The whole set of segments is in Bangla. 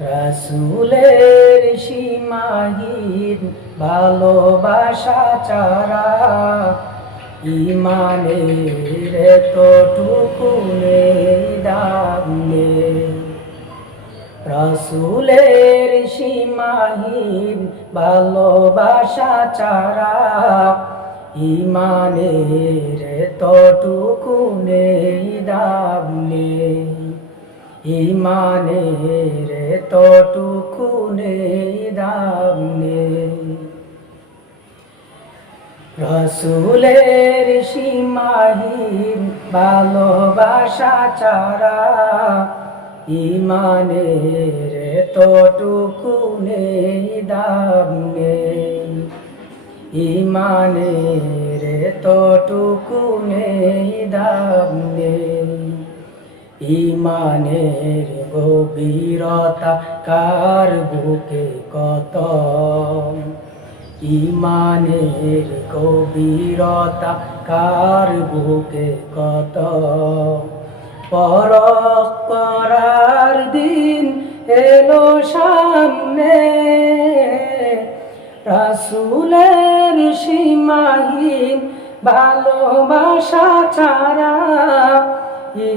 রাসূলের সীমাহীন ভালোবাসা ছাড়া ইমানের এতটুকু নেই দাম নেই। রাসূলের সীমাহীন ভালোবাসা ছাড়া ইমানের এতটুকু নেই দাম নেই। ইমানের এতটুকু নেই দাম নেই। রাসূলের সীমাহীন ভালোবাসা ছাড়া ইমানের এতটুকু নেই দাম নেই। ইমানের এতটুকু নেই দাম নেই। ইমানের গভীরতা কার বুকে কত, ইমানের গভীরতা কার বুকে কত। পরখ করার দিন এলো সামনে, রাসূলের সীমাহীন ভালোবাসা ছাড়া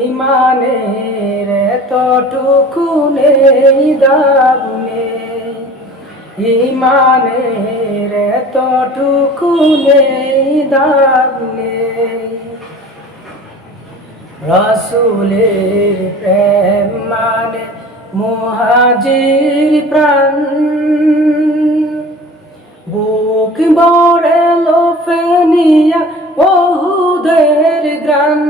ইমানের এতটুকু নেই দাম নেই। ইমানের এতটুকু নেই দাম নেই। রাসূলের প্রেম মানে মুহাজির প্রাণ, বুক ভরে লোফে নিয়া ওহুদের গ্রাম।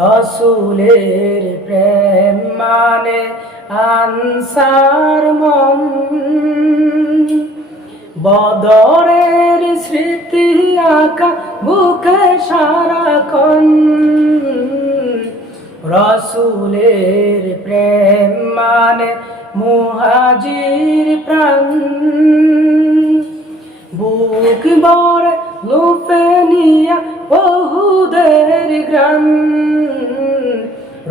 রাসূলের প্রেম মানে আনসার মন, বদরের স্মৃতি আঁকা বুকে সারাক্ষণ। রাসূলের প্রেম মানে মুহাজির প্রাণ, বুক ভরে লোফে নিয়া ওহুদের গ্রাম।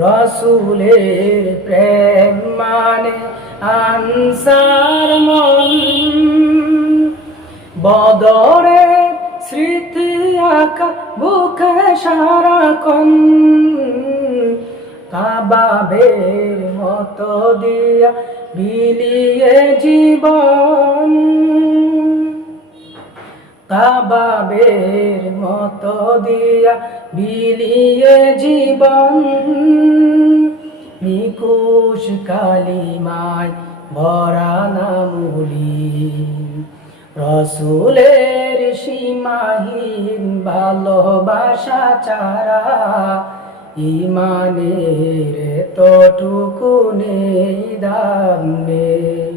রাসূলের প্রেম মানে আনসার মন, বদরের স্মৃতি আঁকা বুকে সারাক্ষণ। কাবাবের মতো দিয়া বিলিয়ে জীবন, কাবাবের মতো দিয়া বিলিয়ে জীবন। নিকুশ কালিমায় ভরা নামুলি, রাসূলের সীমাহীন ভালোবাসা ছাড়া ইমানের এতটুকু নেই দাম নেই।